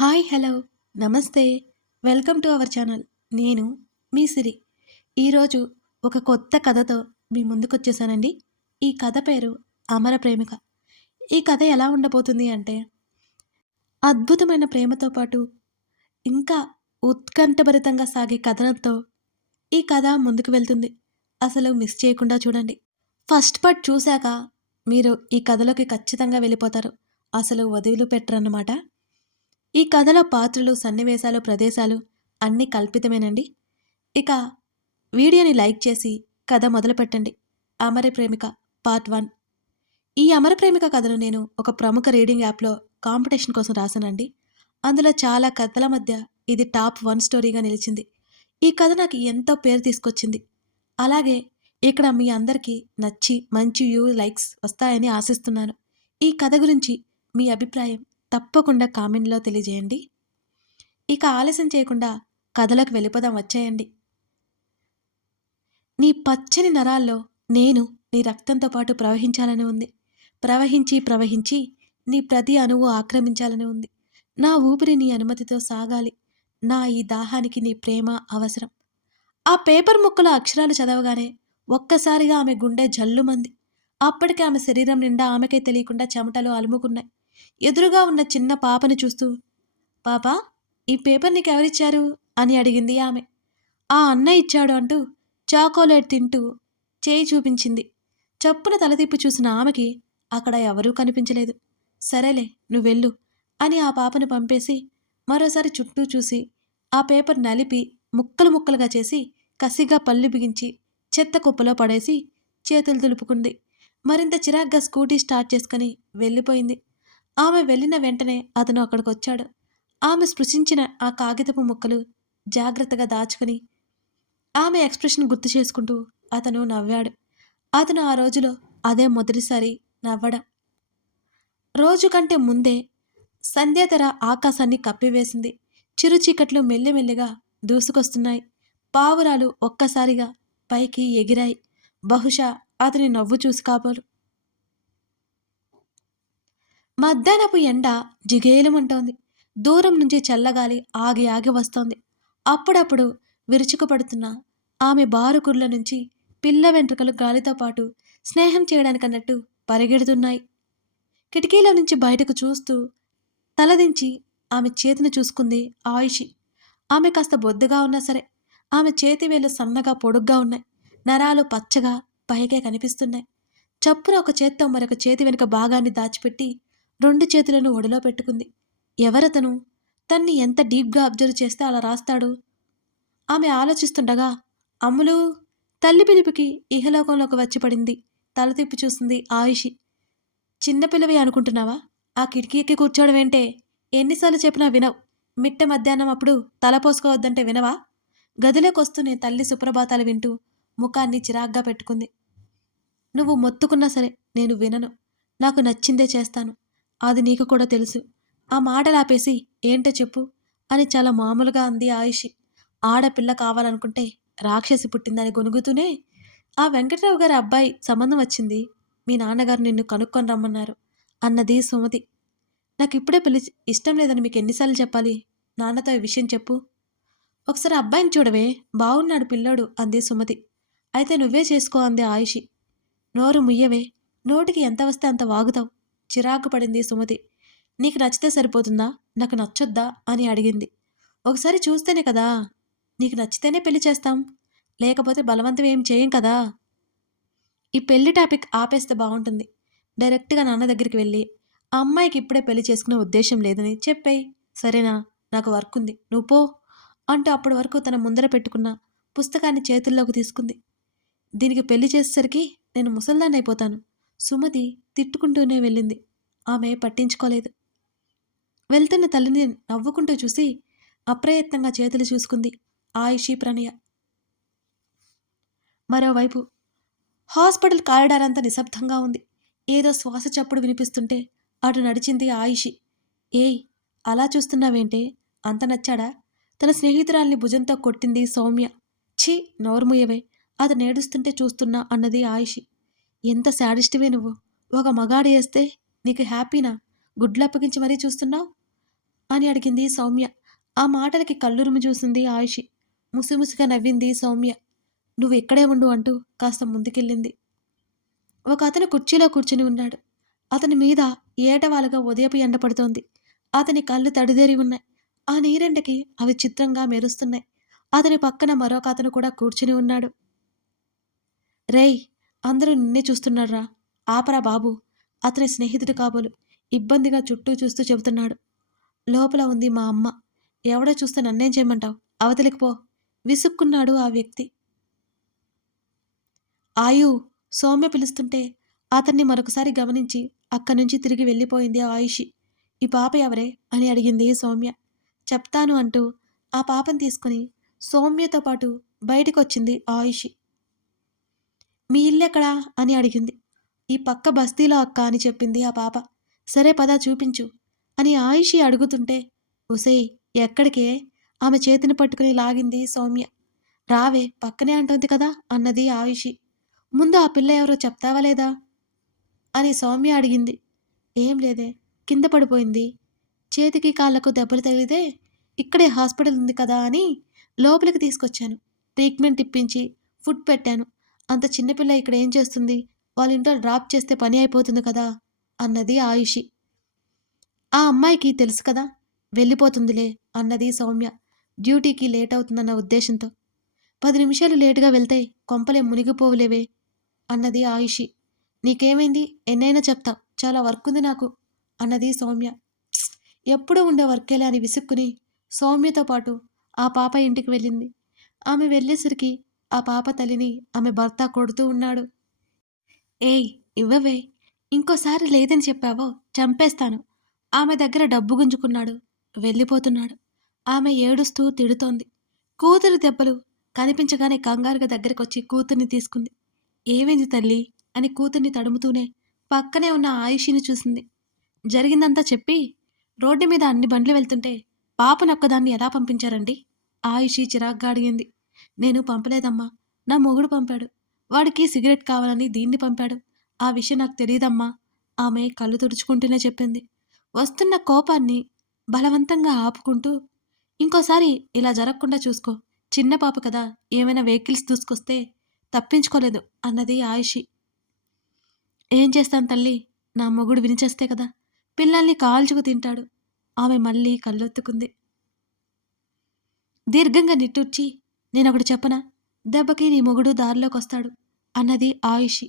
Hi hello నమస్తే welcome to our channel. నేను మీ సిరి. ఈరోజు ఒక కొత్త కథతో మీ ముందుకొచ్చేసానండి. ఈ కథ పేరు అమర ప్రేమిక. ఈ కథ ఎలా ఉండబోతుంది అంటే అద్భుతమైన ప్రేమతో పాటు ఇంకా ఉత్కంఠభరితంగా సాగే కథనంతో ఈ కథ ముందుకు వెళ్తుంది. అసలు మిస్ చేయకుండా చూడండి. ఫస్ట్ పార్ట్ చూశాక మీరు ఈ కథలోకి ఖచ్చితంగా వెళ్ళిపోతారు. అసలు వదిలిపెట్టరన్నమాట. ఈ కథలో పాత్రలు, సన్నివేశాలు, ప్రదేశాలు అన్నీ కల్పితమేనండి. ఇక వీడియోని లైక్ చేసి కథ మొదలుపెట్టండి. అమర ప్రేమిక పార్ట్ 1. ఈ అమర ప్రేమిక కథను నేను ఒక ప్రముఖ రీడింగ్ యాప్‌లో కాంపిటీషన్ కోసం రాశానండి. అందులో చాలా కథల మధ్య ఇది టాప్ 1 స్టోరీగా నిలిచింది. ఈ కథ నాకు ఎంతో పేరు తీసుకొచ్చింది. అలాగే ఇక్కడ మీ అందరికీ నచ్చి మంచి లైక్స్ వస్తాయని ఆశిస్తున్నాను. ఈ కథ గురించి మీ అభిప్రాయం తప్పకుండా కామెంట్‌లో తెలియజేయండి. ఇక ఆలస్యం చేయకుండా కథలోకి వెళ్ళిపోదాం, వచ్చేయండి. నీ పచ్చని నరాల్లో నేను నీ రక్తంతో పాటు ప్రవహించాలని ఉంది. ప్రవహించి ప్రవహించి నీ ప్రతి అణువు ఆక్రమించాలని ఉంది. నా ఊపిరి నీ అనుమతితో సాగాలి. నా ఈ దాహానికి నీ ప్రేమ అవసరం. ఆ పేపర్ ముక్కలో అక్షరాలు చదవగానే ఒక్కసారిగా ఆమె గుండె జల్లుమంది. అప్పటికే ఆమె శరీరం నిండా ఆమెకే తెలియకుండా చెమటలు అలుముకున్నాయి. ఎదురుగా ఉన్న చిన్న పాపని చూస్తూ, పాపా, ఈ పేపర్ నీకెవరిచ్చారు అని అడిగింది ఆమె. ఆ అన్నయ్య ఇచ్చాడు అంటూ చాకోలేట్ తింటూ చేయి చూపించింది. చప్పున తలతిప్పి చూసిన ఆమెకి అక్కడ ఎవరూ కనిపించలేదు. సరేలే, నువ్వెళ్ళు అని ఆ పాపను పంపేసి మరోసారి చుట్టూ చూసి ఆ పేపర్ నలిపి ముక్కలు ముక్కలుగా చేసి కసిగా పళ్ళు బిగించి చెత్త కుప్పలో పడేసి చేతులు దులుపుకుంది. మరింత చిరాగ్గా స్కూటీ స్టార్ట్ చేసుకుని వెళ్ళిపోయింది. ఆమె వెళ్ళిన వెంటనే అతను అక్కడికొచ్చాడు. ఆమె స్పృశించిన ఆ కాగితపు ముక్కలు జాగ్రత్తగా దాచుకుని ఆమె ఎక్స్ప్రెషన్ గుర్తు చేసుకుంటూ అతను నవ్వాడు. అతను ఆ రోజులో అదే మొదటిసారి నవ్వడం. రోజు కంటే ముందే సంధ్యాతెర ఆకాశాన్ని కప్పివేసింది. చిరుచీకట్లు మెల్లిమెల్లిగా దూసుకొస్తున్నాయి. పావురాలు ఒక్కసారిగా పైకి ఎగిరాయి. బహుశా అతని నవ్వు చూసి కాబోలు. మధ్యాహ్నపు ఎండ జిగేలుమంటోంది. దూరం నుంచి చల్లగాలి ఆగి ఆగి వస్తోంది. అప్పుడప్పుడు విరుచుకుపడుతున్న ఆమె బారుకుర్ల నుంచి పిల్ల వెంట్రుకలు గాలితో పాటు స్నేహం చేయడానికన్నట్టు పరిగెడుతున్నాయి. కిటికీలో నుంచి బయటకు చూస్తూ తలదించి ఆమె చేతిని చూసుకుంది ఆయుషి. ఆమె కాస్త బొద్దుగా ఉన్నా సరే ఆమె చేతివేళ్లు సన్నగా పొడుగ్గా ఉన్నాయి. నరాలు పచ్చగా పైకే కనిపిస్తున్నాయి. చప్పున ఒక చేత్తో మరొక చేతి వెనుక భాగాన్ని దాచిపెట్టి 2 చేతులను ఒడిలో పెట్టుకుంది. ఎవరతను? తన్ని ఎంత డీప్గా అబ్జర్వ్ చేస్తే అలా రాస్తాడు? ఆమె ఆలోచిస్తుండగా అమ్ములు తల్లి పిలుపుకి ఇహలోకంలోకి వచ్చి పడింది. తల తిప్పి చూసింది ఆయుషి. చిన్నపిల్లవి అనుకుంటున్నావా? ఆ కిటికీ ఎక్కి కూర్చోవడమేంటే? ఎన్నిసార్లు చెప్పినా వినవు. మిట్ట మధ్యాహ్నం అప్పుడు తల పోసుకోవద్దంటే వినవా? గదిలోకొస్తూనే తల్లి సుప్రభాతాలు వింటూ ముఖాన్ని చిరాగ్గా పెట్టుకుంది. నువ్వు మొత్తుకున్నా సరే నేను వినను. నాకు నచ్చిందే చేస్తాను. అది నీకు కూడా తెలుసు. ఆ మాటలాపేసి ఏంటో చెప్పు అని చాలా మామూలుగా అంది ఆయుషి. ఆడపిల్ల కావాలనుకుంటే రాక్షసి పుట్టిందని గొనుగుతూనే, ఆ వెంకట్రావు గారి అబ్బాయి సంబంధం వచ్చింది. మీ నాన్నగారు నిన్ను కనుక్కొని రమ్మన్నారు అన్నది సుమతి. నాకిప్పుడే పెళ్లి ఇష్టం లేదని మీకు ఎన్నిసార్లు చెప్పాలి? నాన్నతో ఈ విషయం చెప్పు. ఒకసారి అబ్బాయిని చూడవే, బాగున్నాడు పిల్లోడు అంది సుమతి. అయితే నువ్వే చేసుకో అంది ఆయుషి. నోరు ముయ్యవే, నోటికి ఎంత వస్తే అంత వాగుతావు. చిరాకు పడింది సుమతి. నీకు నచ్చితే సరిపోతుందా? నాకు నచ్చొద్దా అని అడిగింది. ఒకసారి చూస్తేనే కదా. నీకు నచ్చితేనే పెళ్లి చేస్తాం, లేకపోతే బలవంతం ఏం చేయం కదా. ఈ పెళ్లి టాపిక్ ఆపేస్తే బాగుంటుంది. డైరెక్ట్గా నాన్న దగ్గరికి వెళ్ళి ఆ అమ్మాయికి ఇప్పుడే పెళ్లి చేసుకునే ఉద్దేశం లేదని చెప్పేయి. సరేనా? నాకు వర్క్ ఉంది, నువ్వు పో అంటూ అప్పటి వరకు తన ముందర పెట్టుకున్న పుస్తకాన్ని చేతుల్లోకి తీసుకుంది. దీనికి పెళ్లి చేసేసరికి నేను ముసల్దాన్ని అయిపోతాను. సుమతి తిట్టుకుంటూనే వెళ్ళింది. ఆమె పట్టించుకోలేదు. వెళ్తున్న తల్లిని నవ్వుకుంటూ చూసి అప్రయత్నంగా చేతులు చూసుకుంది ఆయుషి ప్రణయ. మరోవైపు హాస్పిటల్ కారిడార్ అంతా నిశ్శబ్దంగా ఉంది. ఏదో శ్వాస చప్పుడు వినిపిస్తుంటే అటు నడిచింది ఆయుషి. ఏయ్, అలా చూస్తున్నావేంటే? అంత నచ్చాడా? తన స్నేహితురాల్ని భుజంతో కొట్టింది సౌమ్య. ఛీ, నోర్ముయవే, అతను ఏడుస్తుంటే చూస్తున్నా అన్నది ఆయుషి. ఎంత శాడిస్టివే నువ్వు. ఒక మగాడు వేస్తే నీకు హ్యాపీనా? గుడ్లప్పగించి మరీ చూస్తున్నావు. అని అడిగింది సౌమ్య. ఆ మాటలకి కళ్ళురుమి చూసింది ఆయుషి. ముసిముసిగా నవ్వింది సౌమ్య. నువ్విక్కడే ఉండు అంటూ కాస్త ముందుకెళ్ళింది. ఒక అతను కుర్చీలో కూర్చుని ఉన్నాడు. అతని మీద ఏటవాలుగా ఉదయపు ఎండ పడుతోంది. అతని కళ్ళు తడిదేరి ఉన్నాయి. ఆ నీరెండకి అవి చిత్రంగా మెరుస్తున్నాయి. అతని పక్కన మరొక అతను కూడా కూర్చుని ఉన్నాడు. రేయ్! అందరూ నిన్నే చూస్తున్నాడ్రా. ఆపరా బాబు! అతని స్నేహితుడు కాబోలు ఇబ్బందిగా చుట్టూ చూస్తూ చెబుతున్నాడు. లోపల ఉంది మా అమ్మ. ఎవడో చూస్తే నన్నేం చేయమంటావు? అవతలికి పో! విసుక్కున్నాడు ఆ వ్యక్తి. ఆయూ! సౌమ్య పిలుస్తుంటే అతన్ని మరొకసారి గమనించి అక్కడ్నుంచి తిరిగి వెళ్ళిపోయింది ఆయుషి. ఈ పాప ఎవరే? అని అడిగింది సౌమ్య. చెప్తాను అంటూ ఆ పాపని తీసుకుని సౌమ్యతో పాటు బయటికొచ్చింది ఆయుషి. మీ ఇల్లెక్కడా? అని అడిగింది. ఈ పక్క బస్తీలో అక్క అని చెప్పింది ఆ పాప. సరే పద చూపించు అని ఆయుషి అడుగుతుంటే, ఒసేయ్ ఎక్కడికే? ఆమె చేతిని పట్టుకుని లాగింది సౌమ్య. రావే పక్కనే అంటోంది కదా అన్నది ఆయుషి. ముందు ఆ పిల్ల ఎవరో చెప్తావా లేదా? అని సౌమ్య అడిగింది. ఏం లేదే, కింద పడిపోయింది. చేతికి కాళ్ళకు దెబ్బలు తగిలితే ఇక్కడే హాస్పిటల్ ఉంది కదా అని లోపలికి తీసుకొచ్చాను. ట్రీట్మెంట్ ఇప్పించి ఫుడ్ పెట్టాను. అంత చిన్నపిల్ల ఇక్కడ ఏం చేస్తుంది? వాళ్ళ ఇంట్లో డ్రాప్ చేస్తే పని అయిపోతుంది కదా అన్నది ఆయుషి. ఆ అమ్మాయికి తెలుసు కదా, వెళ్ళిపోతుందిలే అన్నది సౌమ్య డ్యూటీకి లేట్ అవుతుందన్న ఉద్దేశంతో. 10 నిమిషాలు లేటుగా వెళ్తే కొంపలే మునిగిపోవులేవే అన్నది ఆయుషి. నీకేమైంది? ఎన్నైనా చెప్తా. చాలా వర్కుంది నాకు అన్నది సౌమ్య. ఎప్పుడూ ఉండే వర్కేలే అని విసుక్కుని సౌమ్యతో పాటు ఆ పాప ఇంటికి వెళ్ళింది. ఆమె వెళ్ళేసరికి ఆ పాప తల్లిని ఆమె భర్త కొడుతూ ఉన్నాడు. ఏయ్! ఇవ్వవే! ఇంకోసారి లేదని చెప్పావో చంపేస్తాను. ఆమె దగ్గర డబ్బు గుంజుకున్నాడు. వెళ్ళిపోతున్నాడు. ఆమె ఏడుస్తూ తిడుతోంది. కూతురి దెబ్బలు కనిపించగానే కంగారుగా దగ్గరకొచ్చి కూతుర్ని తీసుకుంది. ఏమైంది తల్లీ? అని కూతుర్ని తడుముతూనే పక్కనే ఉన్న ఆయుషిని చూసింది. జరిగిందంతా చెప్పి, రోడ్డు మీద అన్ని బండ్లు వెళ్తుంటే పాపనొక్కదాన్ని ఎలా పంపించారండి? ఆయుషి చిరాగ్గా అడిగింది. నేను పంపలేదమ్మా. నా మొగుడు పంపాడు. వాడికి సిగరెట్ కావాలని దీన్ని పంపాడు. ఆ విషయం నాకు తెలీదమ్మా. ఆమె కళ్ళు తుడుచుకుంటూనే చెప్పింది. వస్తున్న కోపాన్ని బలవంతంగా ఆపుకుంటూ, ఇంకోసారి ఇలా జరగకుండా చూసుకో. చిన్న పాప కదా, ఏమైనా వెహికల్స్ దూసుకొస్తే తప్పించుకోలేదు అన్నది ఆయుషి. ఏం చేస్తాను తల్లి, నా మొగుడు వినిచేస్తే కదా, పిల్లల్ని కాల్చుకు తింటాడు. ఆమె మళ్ళీ కళ్ళొత్తుకుంది. దీర్ఘంగా నిట్టూర్చి, నేనొకటి చెప్పనా? దెబ్బకి నీ మొగుడు దారిలోకొస్తాడు అన్నది ఆయుషి.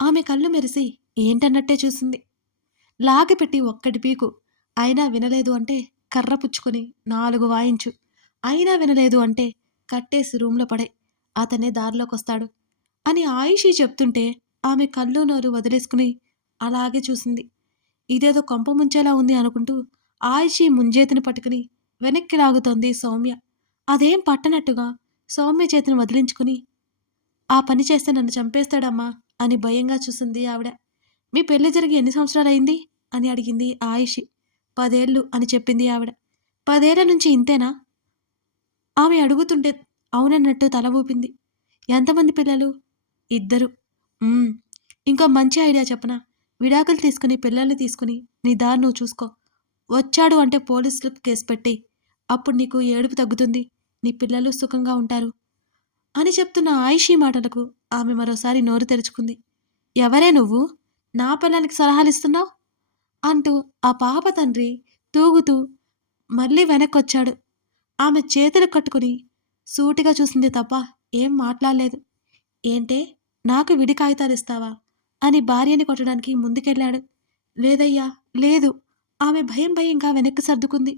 ఆమె కళ్ళు మెరిసి ఏంటన్నట్టే చూసింది. లాగిపెట్టి ఒక్కటి పీకు. అయినా వినలేదు అంటే కర్ర పుచ్చుకొని 4 వాయించు. అయినా వినలేదు అంటే కట్టేసి రూంలో పడే. అతనే దారిలోకొస్తాడు అని ఆయుషి చెప్తుంటే ఆమె కళ్ళు నోరు వదిలేసుకుని అలాగే చూసింది. ఇదేదో కొంప ముంచేలా ఉంది అనుకుంటూ ఆయుషి ముంజేతిని పట్టుకుని వెనక్కి లాగుతోంది సౌమ్య. అదేం పట్టనట్టుగా సౌమ్య చేతిని వదిలించుకుని, ఆ పని చేస్తే నన్ను చంపేస్తాడమ్మా అని భయంగా చూసింది ఆవిడ. మీ పెళ్లి జరిగి ఎన్ని సంవత్సరాలయింది అని అడిగింది ఆయుషి. 10 ఏళ్ళు అని చెప్పింది ఆవిడ. 10 ఏళ్ల నుంచి ఇంతేనా? ఆమె అడుగుతుంటే అవునన్నట్టు తల ఊపింది. ఎంతమంది పిల్లలు? 2. "ఉమ్, ఇంకో మంచి ఐడియా చెప్పనా? విడాకులు తీసుకుని పిల్లల్ని తీసుకుని నీ దారి నువ్వు చూసుకో. వచ్చాడు అంటే పోలీసులకు కేసు పెట్టేయ్. అప్పుడు నీకు ఏడుపు తగ్గుతుంది. నీ పిల్లలు సుఖంగా ఉంటారు అని చెప్తున్న ఆయిషీ మాటలకు ఆమె మరోసారి నోరు తెరుచుకుంది. ఎవరే నువ్వు? నా పిల్లలకి సలహాలిస్తున్నావు అంటూ ఆ పాప తండ్రి తూగుతూ మళ్ళీ వెనక్కొచ్చాడు. ఆమె చేతులు కట్టుకుని సూటిగా చూసింది తప్ప ఏం మాట్లాడలేదు. ఏంటే, నాకు విడి కాగితాలిస్తావా అని భార్యని కొట్టడానికి ముందుకెళ్ళాడు. లేదయ్యా, లేదు. ఆమె భయంగా వెనక్కి సర్దుకుంది.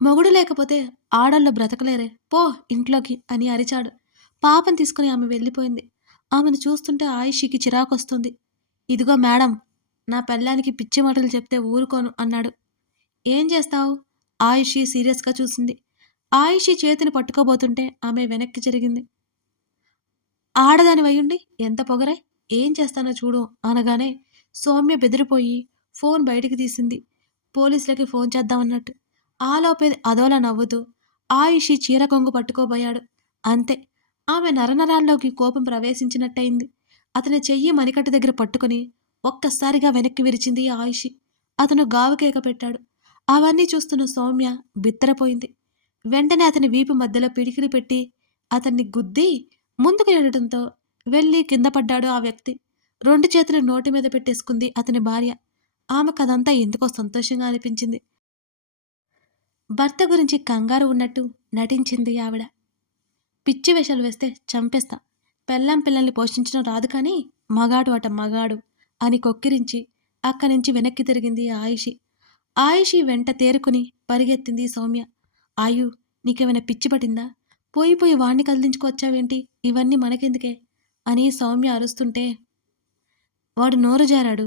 మొగుడు లేకపోతే ఆడోళ్ళు బ్రతకలేరే, పో ఇంట్లోకి అని అరిచాడు. పాపని తీసుకుని ఆమె వెళ్ళిపోయింది. ఆమెను చూస్తుంటే ఆయుషికి చిరాకొస్తుంది. ఇదిగో మేడం, నా పెళ్ళానికి పిచ్చి మాటలు చెప్తే ఊరుకోను అన్నాడు. ఏం చేస్తావు? ఆయుషి సీరియస్గా చూసింది. ఆయుషి చేతిని పట్టుకోబోతుంటే ఆమె వెనక్కి జరిగింది. ఆడదానివయ్యుండి ఎంత పొగరే, ఏం చేస్తానో చూడు అనగానే సౌమ్య బెదిరిపోయి ఫోన్ బయటికి తీసింది. పోలీసులకి ఫోన్ చేద్దామన్నట్టు. ఆలోపే అదోలా నవ్వుతూ ఆయుషి చీర కొంగు పట్టుకోబోయాడు. అంతే, ఆమె నరనరాల్లోకి కోపం ప్రవేశించినట్టయింది. అతని చెయ్యి మణికట్టు దగ్గర పట్టుకుని ఒక్కసారిగా వెనక్కి విరిచింది ఆయుషి. అతను గావుకేక పెట్టాడు. అవన్నీ చూస్తున్న సౌమ్య బిత్తరపోయింది. వెంటనే అతని వీపు మధ్యలో పిడికిలి పెట్టి అతన్ని గుద్ది ముందుకు నెట్టడంతో వెళ్ళి కింద పడ్డాడు ఆ వ్యక్తి. 2 చేతులు నోటి మీద పెట్టేసుకుంది అతని భార్య. ఆమెకదంతా ఎందుకో సంతోషంగా అనిపించింది. భర్త గురించి కంగారు ఉన్నట్టు నటించింది ఆవిడ. పిచ్చి వేషాలు వేస్తే చంపేస్తా. పెళ్ళాం పిల్లల్ని పోషించడం రాదు కానీ మగాడు అట మగాడు అని కొక్కిరించి అక్కడి నుంచి వెనక్కి తిరిగింది ఆయుషి. ఆయుషి వెంట తేరుకుని పరిగెత్తింది సౌమ్య. ఆయు, నీకేమైనా పిచ్చి పట్టిందా? పోయి పోయి వాణ్ణి కదిలించుకొచ్చావేంటి? ఇవన్నీ మనకెందుకే అని సౌమ్య అరుస్తుంటే, వాడు నోరు జారాడు,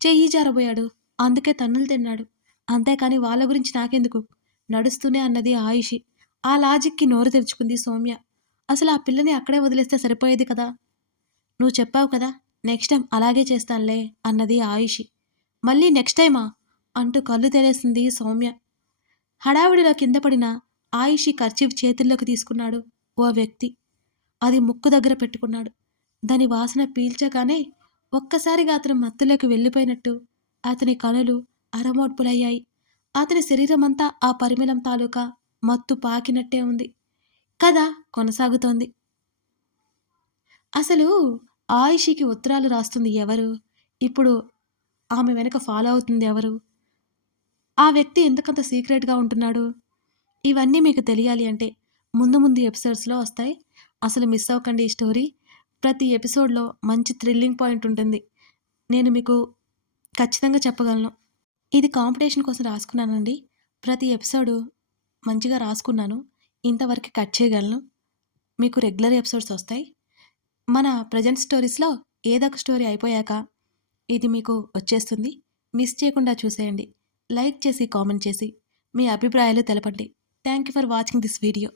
చెయ్యి జారబోయాడు, అందుకే తన్నులు తిన్నాడు. అంతేకాని వాళ్ళ గురించి నాకెందుకు? నడుస్తూనే అన్నది ఆయుషి. ఆ లాజిక్కి నోరు తెరుచుకుంది సౌమ్య. అసలు ఆ పిల్లని అక్కడే వదిలేస్తే సరిపోయేది కదా. నువ్వు చెప్పావు కదా, నెక్స్ట్ టైం అలాగే చేస్తానులే అన్నది ఆయుషి. మళ్ళీ నెక్స్ట్ టైమా అంటూ కళ్ళు తెరేసింది సౌమ్య. హడావిడిలో కింద పడిన ఆయుషి కర్చీఫ్ చేతుల్లోకి తీసుకున్నాడు ఓ వ్యక్తి. అది ముక్కు దగ్గర పెట్టుకున్నాడు. దాని వాసన పీల్చగానే ఒక్కసారిగా అతను మత్తులోకి వెళ్ళిపోయినట్టు అతని కనులు అరమోడ్పులయ్యాయి. అతని శరీరమంతా ఆ పరిమళం తాలూకా మత్తు పాకినట్టే ఉంది. కథ కొనసాగుతోంది. అసలు ఆయుషికి ఉత్తరాలు రాస్తుంది ఎవరు? ఇప్పుడు ఆమె వెనక ఫాలో అవుతుంది ఎవరు? ఆ వ్యక్తి ఎందుకంత సీక్రెట్‌గా ఉంటున్నాడు? ఇవన్నీ మీకు తెలియాలి అంటే ముందు ముందు ఎపిసోడ్స్‌లో వస్తాయి. అసలు మిస్ అవ్వకండి ఈ స్టోరీ. ప్రతి ఎపిసోడ్‌లో మంచి థ్రిల్లింగ్ పాయింట్ ఉంటుంది. నేను మీకు ఖచ్చితంగా చెప్పగలను. ఇది కాంపిటీషన్ కోసం రాసుకున్నానండి. ప్రతి ఎపిసోడు మంచిగా రాసుకున్నాను. ఇంతవరకే కట్ చేయగలను. మీకు రెగ్యులర్ ఎపిసోడ్స్ వస్తాయి. మన ప్రెజెంట్ స్టోరీస్‌లో ఏదో ఒక స్టోరీ అయిపోయాక ఇది మీకు వచ్చేస్తుంది. మిస్ చేయకుండా చూసేయండి. లైక్ చేసి, కామెంట్ చేసి మీ అభిప్రాయాలు తెలపండి. Thank you for watching this video.